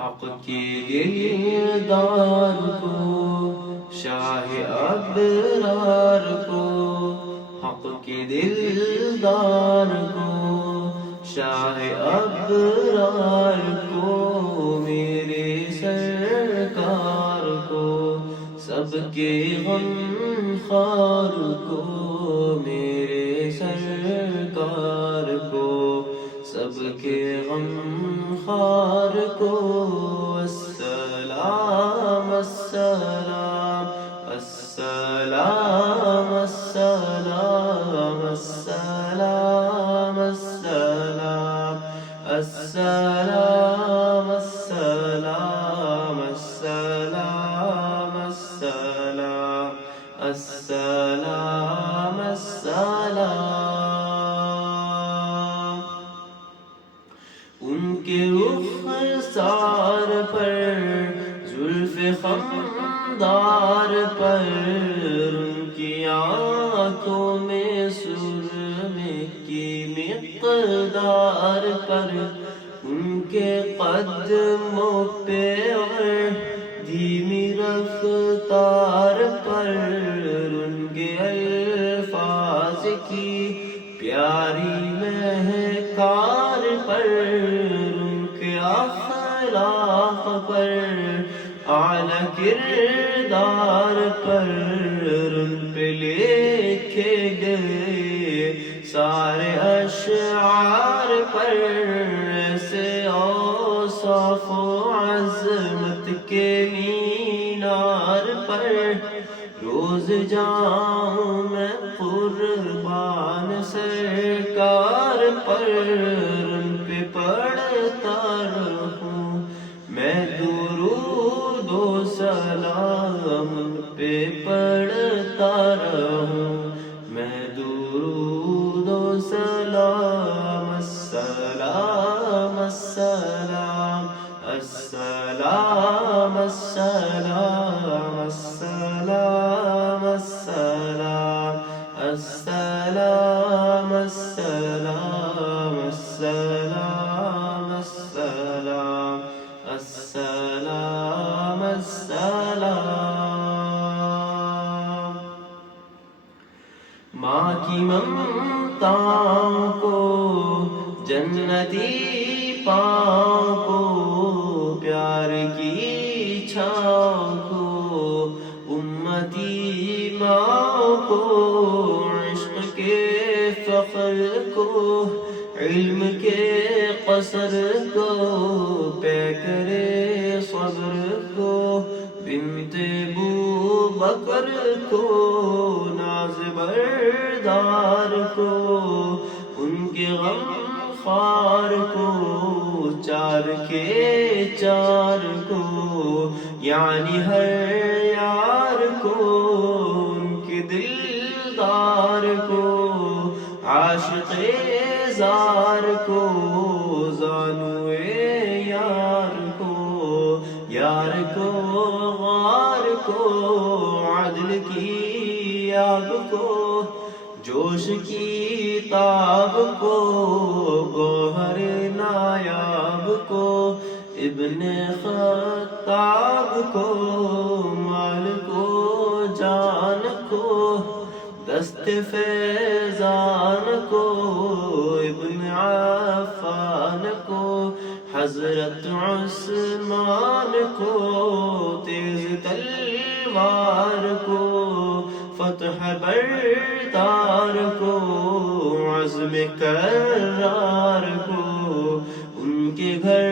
حق کے دلدار کو، شاہ ابرار کو، حق کے دلدار کو، شاہ ابرار کو، میرے سرکار کو، سب کے غم خوار کو، میرے سرکار کو، سب کے غم خوار کو، السلام السلام السلام السلام السلام السلام السلام السلام السلام السلام السلام السلام۔ ان کے رخسار پر، زلف خمدار پر، ان کی آنکھوں میں سرمے کی مقدار پر، ان کے قدموں پہ اور دھیمی رفتار پر، ان کے الفاظ کی پیاری مہکار پر، ان کے اخلاق پر، اعلیٰ کردار پر، ان پہ لکھے گئے سارے اشعار پر، ایسے اوصاف و عظمت کے مینار پر، روز جاؤں میں قربان سرکار پر، ان پہ پڑھتا رہوں میں درود و سلام، ان پہ پڑھتا رہوں میں درود و سلام، السلام السلام السلام السلام السلام السلام السلام السلام السلام السلام السلام السلام۔ ماں کی ممتا کو، جنتی پاؤں کو، پیار کی چھاؤں کو، امتی ماں کو، عشق کے فخر کو، علم کے قصر کو، پیکرے صبر کو، بنت بوبکر کو، ناز بردار کو، ان کے غم خوار کو، چار کے چار کو، یعنی ہر یار کو، ان کے دلدار کو، عاشق زار کو، زانوئے یار کو، یار کو غار کو، عدل کی آگ کو، جوش کی تاب کو، گوہر نایاب کو، ابن خطاب کو، مال کو جان کو، دست فیضان کو، ابن عفان کو، حضرت عثمان کو، تیز تلوار کو، فتح بردار کو، عزم کرار کو، ان کے گھر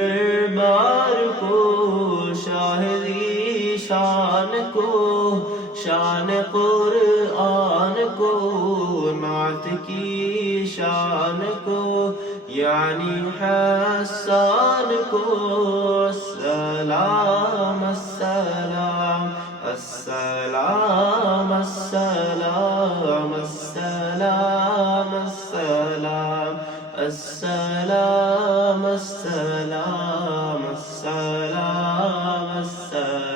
بار کو، شاہدی شان کو، شان قرآن کو، نعت کی شان کو، یعنی حسان کو، السلام السلام السلام السلام السلام السلام السلام السلام السلام السلام